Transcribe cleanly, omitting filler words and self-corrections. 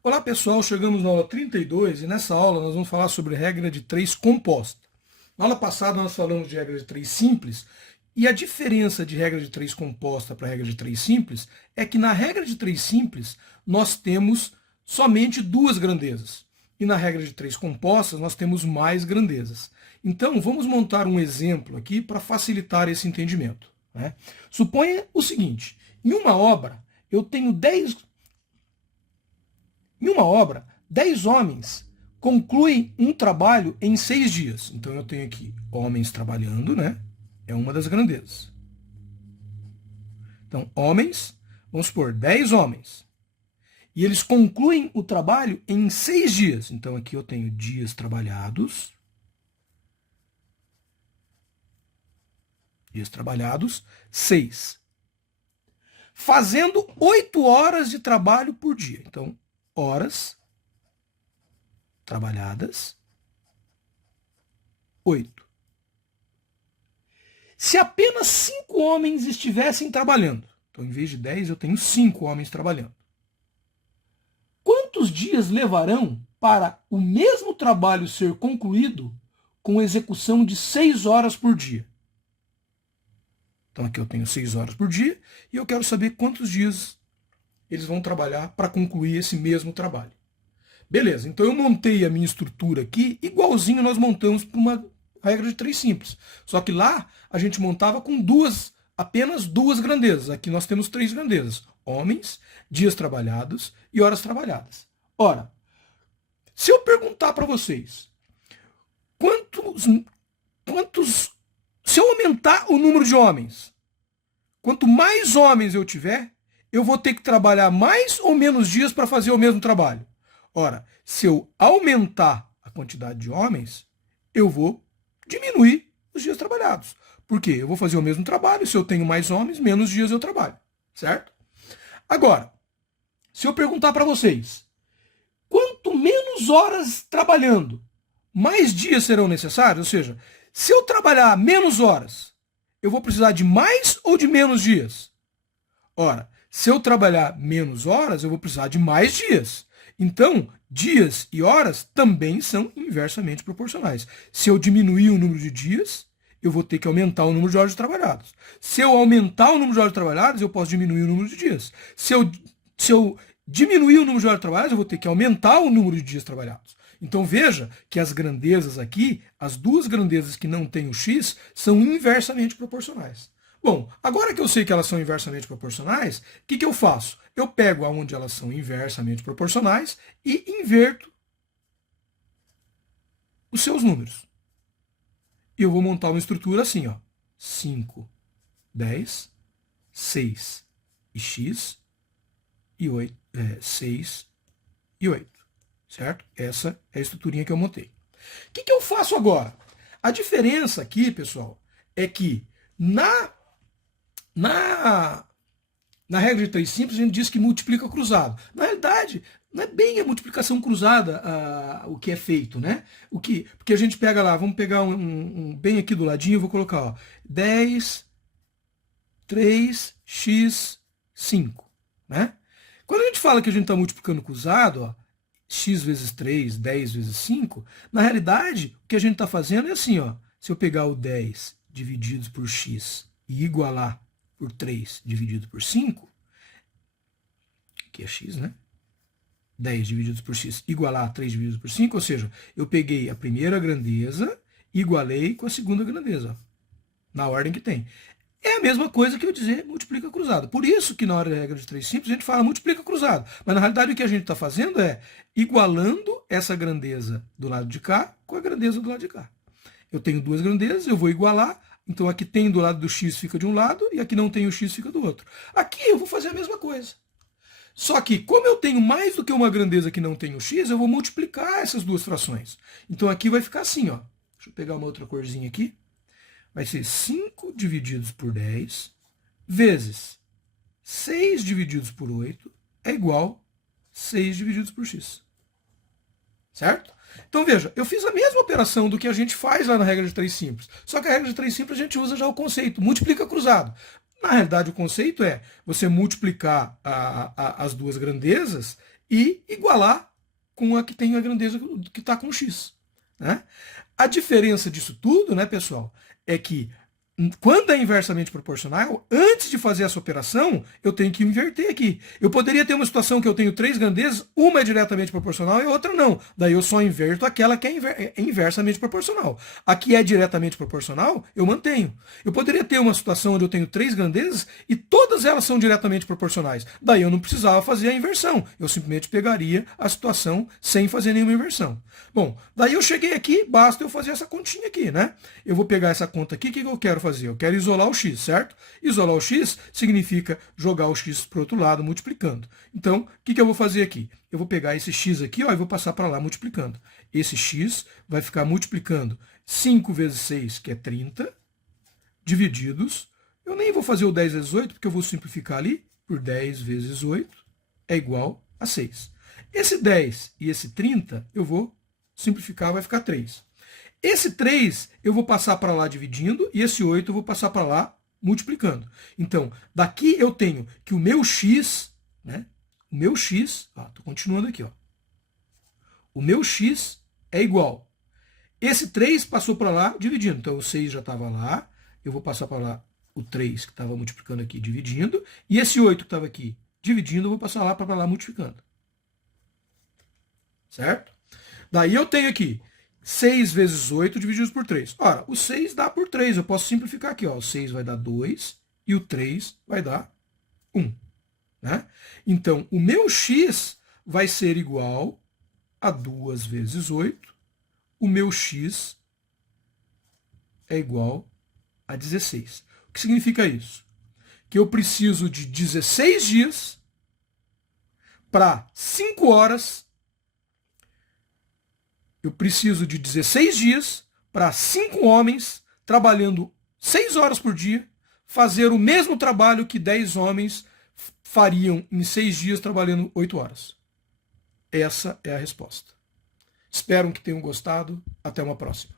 Olá pessoal, chegamos na aula 32 e nessa aula nós vamos falar sobre regra de 3 composta. Na aula passada nós falamos de regra de 3 simples e a diferença de regra de 3 composta para regra de 3 simples é que na regra de 3 simples nós temos somente duas grandezas e na regra de 3 compostas nós temos mais grandezas. Então vamos montar um exemplo aqui para facilitar esse entendimento, né? Suponha o seguinte, em uma obra eu tenho 10 homens concluem um trabalho em 6 dias. Então eu tenho aqui homens trabalhando, né? É uma das grandezas. Então, homens, vamos supor, 10 homens. E eles concluem o trabalho em 6 dias. Então aqui eu tenho dias trabalhados. Dias trabalhados, 6. Fazendo 8 horas de trabalho por dia. Então, horas trabalhadas, 8. Se apenas 5 homens estivessem trabalhando, então em vez de 10 eu tenho 5 homens trabalhando, quantos dias levarão para o mesmo trabalho ser concluído com execução de 6 horas por dia? Então aqui eu tenho 6 horas por dia e eu quero saber quantos dias eles vão trabalhar para concluir esse mesmo trabalho. Beleza, então eu montei a minha estrutura aqui igualzinho nós montamos para uma regra de 3 simples. Só que lá a gente montava com apenas duas grandezas. Aqui nós temos 3 grandezas. Homens, dias trabalhados e horas trabalhadas. Ora, se eu perguntar para vocês, se eu aumentar o número de homens, quanto mais homens eu tiver, eu vou ter que trabalhar mais ou menos dias para fazer o mesmo trabalho. Ora, se eu aumentar a quantidade de homens, eu vou diminuir os dias trabalhados. Por quê? Eu vou fazer o mesmo trabalho, se eu tenho mais homens, menos dias eu trabalho, certo? Agora, se eu perguntar para vocês, quanto menos horas trabalhando, mais dias serão necessários? Ou seja, se eu trabalhar menos horas, eu vou precisar de mais ou de menos dias? Ora, se eu trabalhar menos horas, eu vou precisar de mais dias. Então, dias e horas também são inversamente proporcionais. Se eu diminuir o número de dias, eu vou ter que aumentar o número de horas trabalhadas. Se eu aumentar o número de horas trabalhadas, eu posso diminuir o número de dias. Se eu diminuir o número de horas trabalhadas, eu vou ter que aumentar o número de dias trabalhados. Então veja que as grandezas aqui, as duas grandezas que não têm o x, são inversamente proporcionais. Bom, agora que eu sei que elas são inversamente proporcionais, o que eu faço? Eu pego aonde elas são inversamente proporcionais e inverto os seus números. E eu vou montar uma estrutura assim, ó. 5, 10, 6 e x, e 8, 6 e 8. Certo? Essa é a estruturinha que eu montei. O que eu faço agora? A diferença aqui, pessoal, é que na regra de 3 simples, a gente diz que multiplica cruzado. Na realidade, não é bem a multiplicação cruzada o que é feito, né? Porque a gente pega lá, vamos pegar bem aqui do ladinho, eu vou colocar, ó, 10, 3x, 5, né? Quando a gente fala que a gente está multiplicando cruzado, ó, x vezes 3, 10 vezes 5, na realidade, o que a gente está fazendo é assim, ó, se eu pegar o 10 dividido por x e igualar por 3 dividido por 5, que é x, né? 10 dividido por x igualar a 3 dividido por 5, ou seja, eu peguei a primeira grandeza e igualei com a segunda grandeza, ó, na ordem que tem. É a mesma coisa que eu dizer multiplica cruzado. Por isso que na hora da regra de 3 simples a gente fala multiplica cruzado. Mas na realidade o que a gente está fazendo é igualando essa grandeza do lado de cá com a grandeza do lado de cá. Eu tenho duas grandezas, eu vou igualar. Então aqui tem do lado do x fica de um lado e aqui não tem o x fica do outro. Aqui eu vou fazer a mesma coisa. Só que como eu tenho mais do que uma grandeza que não tem o x, eu vou multiplicar essas duas frações. Então aqui vai ficar assim, ó. Deixa eu pegar uma outra corzinha aqui. Vai ser 5 divididos por 10 vezes 6 divididos por 8 é igual a 6 divididos por x. Certo? Então veja, eu fiz a mesma operação do que a gente faz lá na regra de 3 simples. Só que a regra de 3 simples a gente usa já o conceito, multiplica cruzado. Na realidade o conceito é você multiplicar as duas grandezas e igualar com a que tem a grandeza que está com x. Né? A diferença disso tudo, né, pessoal, é que quando é inversamente proporcional, antes de fazer essa operação, eu tenho que inverter aqui. Eu poderia ter uma situação que eu tenho 3 grandezas, uma é diretamente proporcional e a outra não. Daí eu só inverto aquela que é inversamente proporcional. A que é diretamente proporcional, eu mantenho. Eu poderia ter uma situação onde eu tenho 3 grandezas e todas elas são diretamente proporcionais. Daí eu não precisava fazer a inversão. Eu simplesmente pegaria a situação sem fazer nenhuma inversão. Bom, daí eu cheguei aqui, basta eu fazer essa continha aqui, né? Eu vou pegar essa conta aqui, o que eu quero fazer? Eu quero isolar o x, certo? Isolar o x significa jogar o x para o outro lado, multiplicando. Então, o que eu vou fazer aqui? Eu vou pegar esse x aqui, ó, e vou passar para lá multiplicando. Esse x vai ficar multiplicando 5 vezes 6, que é 30, divididos. Eu nem vou fazer o 10 vezes 8, porque eu vou simplificar ali, por 10 vezes 8 é igual a 6. Esse 10 e esse 30, eu vou simplificar, vai ficar 3. Esse 3 eu vou passar para lá dividindo, e esse 8 eu vou passar para lá multiplicando. Então, daqui eu tenho que o meu x, né? O meu x, estou continuando aqui, ó. O meu x é igual. Esse 3 passou para lá dividindo. Então, o 6 já estava lá, eu vou passar para lá o 3 que estava multiplicando aqui dividindo, e esse 8 que estava aqui dividindo, eu vou passar lá para lá multiplicando. Certo? Daí eu tenho aqui 6 vezes 8 divididos por 3. Ora, o 6 dá por 3. Eu posso simplificar aqui. Ó. O 6 vai dar 2 e o 3 vai dar 1. Né? Então, o meu x vai ser igual a 2 vezes 8. O meu x é igual a 16. O que significa isso? Que eu preciso de 16 dias para 5 horas. Eu preciso de 16 dias para 5 homens trabalhando 6 horas por dia, fazer o mesmo trabalho que 10 homens fariam em 6 dias trabalhando 8 horas. Essa é a resposta. Espero que tenham gostado. Até uma próxima.